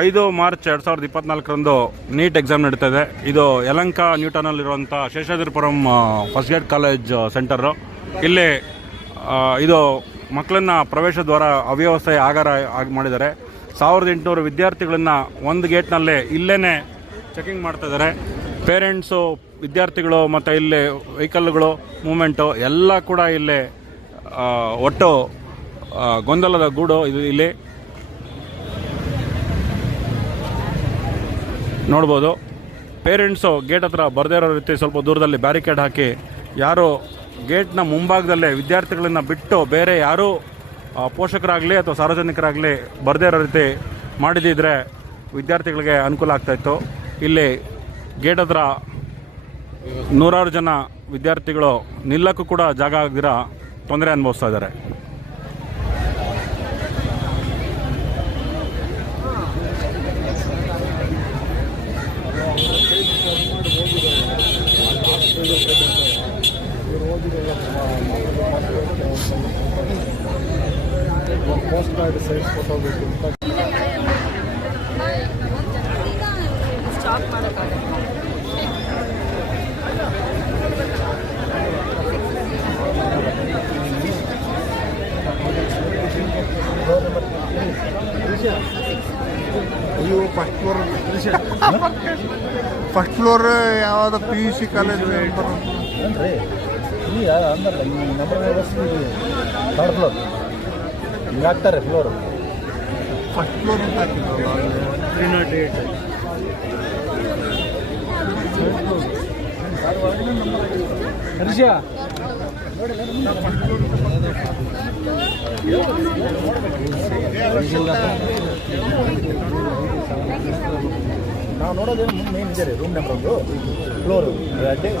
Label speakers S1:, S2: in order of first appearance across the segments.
S1: ಐದು ಮಾರ್ಚ್ ಎರಡು ಸಾವಿರದ ಇಪ್ಪತ್ನಾಲ್ಕರಂದು ನೀಟ್ ಎಕ್ಸಾಮ್ ನಡೀತಾ ಇದೆ ಇದು Yelahanka ನ್ಯೂಟನಲ್ಲಿರುವಂಥ Seshadripuram first grade college centre ಇಲ್ಲಿ ಇದು ಮಕ್ಕಳನ್ನ ಪ್ರವೇಶ ದ್ವಾರ ಅವ್ಯವಸ್ಥೆ ಆಗಾರ ಆಗಿ, ಮಾಡಿದ್ದಾರೆ. ಸಾವಿರದ ಎಂಟುನೂರು ವಿದ್ಯಾರ್ಥಿಗಳನ್ನ ಒಂದು ಗೇಟ್ನಲ್ಲೇ ಇಲ್ಲೇ ಚೆಕಿಂಗ್ ಮಾಡ್ತಾ ಇದ್ದಾರೆ. ಪೇರೆಂಟ್ಸು ವಿದ್ಯಾರ್ಥಿಗಳು ಮತ್ತು ಇಲ್ಲಿ ವೆಹಿಕಲ್ಗಳು ಮೂಮೆಂಟು ಎಲ್ಲ ಕೂಡ ಇಲ್ಲಿ ಒಟ್ಟು ಗೊಂದಲದ ಗೂಡು ಇದು ಇಲ್ಲಿ. ನೋಡ್ಬೋದು. ಪೇರೆಂಟ್ಸು ಗೇಟ್ ಹತ್ರ ಬರದೇ ಇರೋ ರೀತಿ ಸ್ವಲ್ಪ ದೂರದಲ್ಲಿ ಬ್ಯಾರಿಕೇಡ್ ಹಾಕಿ ಯಾರು ಗೇಟ್ನ ಮುಂಭಾಗದಲ್ಲೇ ವಿದ್ಯಾರ್ಥಿಗಳನ್ನ ಬಿಟ್ಟು ಬೇರೆ ಯಾರೂ ಪೋಷಕರಾಗಲಿ ಅಥವಾ ಸಾರ್ವಜನಿಕರಾಗಲಿ ಬರದೇ ಇರೋ ರೀತಿ ಮಾಡಿದಿದ್ರೆ ವಿದ್ಯಾರ್ಥಿಗಳಿಗೆ ಅನುಕೂಲ ಆಗ್ತಾಯಿತ್ತು ಇಲ್ಲಿ ಗೇಟ್ ಹತ್ರ ನೂರಾರು ಜನ ವಿದ್ಯಾರ್ಥಿಗಳು ನಿಲ್ಲಕ್ಕೂ ಕೂಡ ಜಾಗ ಆಗದಿರ ತೊಂದರೆ ಅನುಭವಿಸ್ತಾ ಇದ್ದಾರೆ.
S2: ಅಯ್ಯೋ ಫಸ್ಟ್ ಫ್ಲೋರ್ ಫಸ್ಟ್ ಫ್ಲೋರ್ ಯಾವ್ದು ಪಿ ಯು ಸಿ ಕಾಲೇಜ್
S3: ಅಂದ್ರೆ ಈಗ ಅಂದಲ್ಲ ಈ ನಂಬರ್ ಫ್ಲೋರ್ ಹಿಂಗೆ ಹಾಕ್ತಾರೆ ಫ್ಲೋರ್
S2: ಫಸ್ಟ್ ಫ್ಲೋರ್ ಅಂತ ಹಾಕಿದ್ರಲ್ಲ ತ್ರೀ ನಾಟ್ ಏಟ್
S3: ಹರೀಶ ನಾವು ನೋಡೋದೇನು ಮುಂದೆ ಮೇನ್ ಇದೆ ರೀ ರೂಮ್ ನಂಬರ್ ಒಂದು ಫ್ಲೋರು ಅದೇ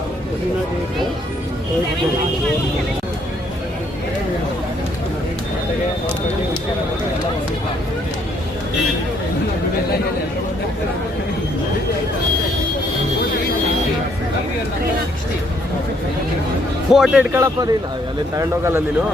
S4: ಫೋಟೋ ಇಟ್ಕೊಳಪ್ಪ ನೀನು. ಅಲ್ಲಿ ತಗೊಂಡೋಗಲ್ಲ ನೀನು.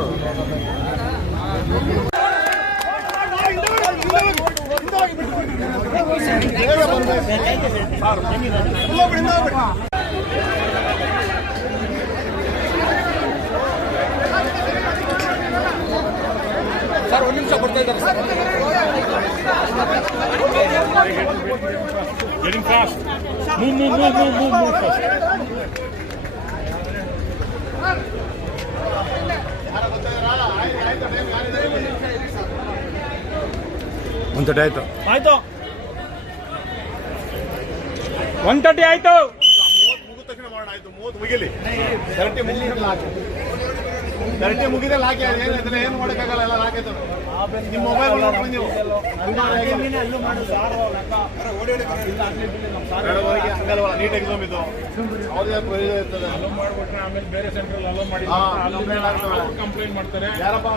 S1: ಒಂದು ತರ್ಟಿ ಆಯ್ತು.
S3: ಆಯ್ತು.
S1: ಒನ್ ತರ್ಟಿ ಮೂವತ್ತು
S2: ಮುಗಿದ ತಕ್ಷಣ ಮಾಡೋಣ ಆಯ್ತು. ಮೂವತ್ತು ಮುಗಿಲಿ. ಗರಟೆ ಮುಗಿಲಿ ಹಾಕಿ ಗರಟೆ ಮುಗಿದ ಹಾಕಿ ಏನು ಇದನ್ನ ಏನು ಮಾಡೋಕ್ಕಾಗಲ್ಲ ಎಲ್ಲ ಹಾಕೈತೆ ನಿಮ್ಮ ಮೊಬೈಲ್ ನೋಡ್ಕೊಂಡು ನೀವು. ನೀಟ್ ಎಕ್ಸಾಮ್ ಇದು. ಪರಿಚಯ ಇರ್ತದೆ.
S5: ಆಮೇಲೆ ಬೇರೆ ಸೆಂಟ್ರಲ್ ಅಲೋ ಮಾಡಿ. ಕಂಪ್ಲೇಂಟ್ ಮಾಡ್ತಾರೆ
S2: ಯಾರಪ್ಪ.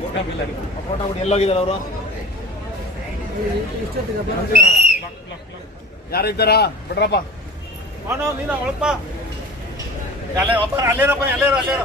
S2: ಫೋಟೋ ಬಿಟ್ಟು ಎಲ್ಲೋಗಿದ್ದಾರೆ ಅವರು? ಯಾರಿದ್ದಾರಾ ಬಿಡ್ರಪ್ಪ.
S3: ನೀನು ಒಳಪ್ಪ
S2: ಅಲ್ಲೇ ಅಲ್ಲೇನಪ್ಪ ಅಲ್ಲೇರು ಅಲ್ಲೇರು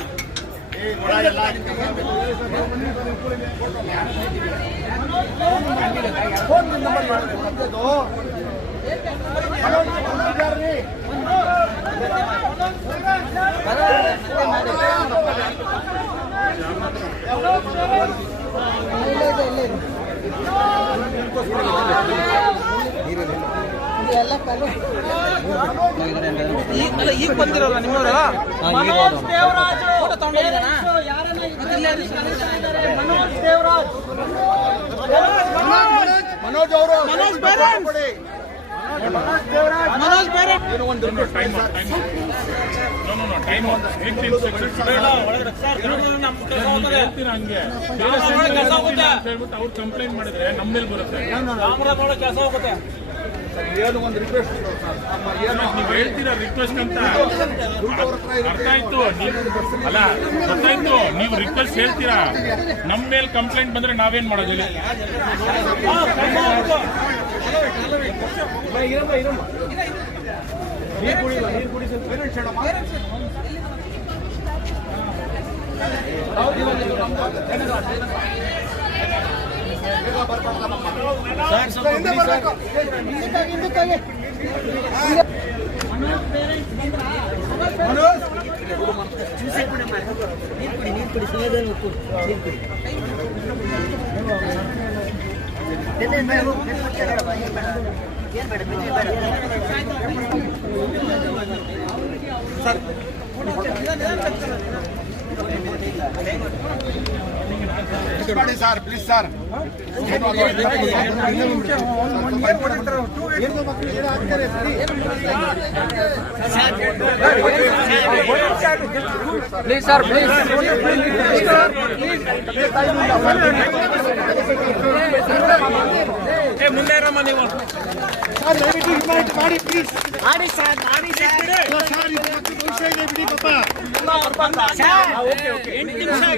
S3: ಇಲ್ಲೇ ಇದೆ ಇಲ್ಲೇ ಇದೆ
S4: ಈಗ ಬಂದಿರಲ್ಲ ನಿಮ್ಮವರ
S2: ಮನೋಜ್ ದೇವರಾಜ್. ಮನೋಜ್
S5: ಟೈಮ್ ಟೈಮ್ ಹೇಳ್ತೀರಾ ಹಂಗೆ ಬೇರೆ? center ಅಲ್ಲಿ ಹೋಗ್ತೀನಿ ಅಂತ ಹೇಳ್ಬಿಟ್ಟು ಅವ್ರು ಕಂಪ್ಲೇಂಟ್ ಮಾಡಿದ್ರೆ ನಮ್ಮ ಮೇಲೆ ಬರುತ್ತೆ ನೀವು ಹೇಳ್ತೀರಾ ರಿಕ್ವೆಸ್ಟ್ ಅಂತ? ಅರ್ಥ ಆಯ್ತು. ಅಲ್ಲ ಗೊತ್ತಾಯ್ತು ನೀವು ರಿಕ್ವೆಸ್ಟ್ ಹೇಳ್ತೀರಾ? ನಮ್ಮ ಮೇಲೆ ಕಂಪ್ಲೇಂಟ್ ಬಂದ್ರೆ ನಾವೇನ್ ಮಾಡೋದು ಹೇಳಿ?
S2: ಮಾಡಿ sir please sir
S4: please sir please
S2: sir ನಿಮಿಷ ಬಿಡಿ ಪಾಪ? ಎಂಟು ನಿಮಿಷ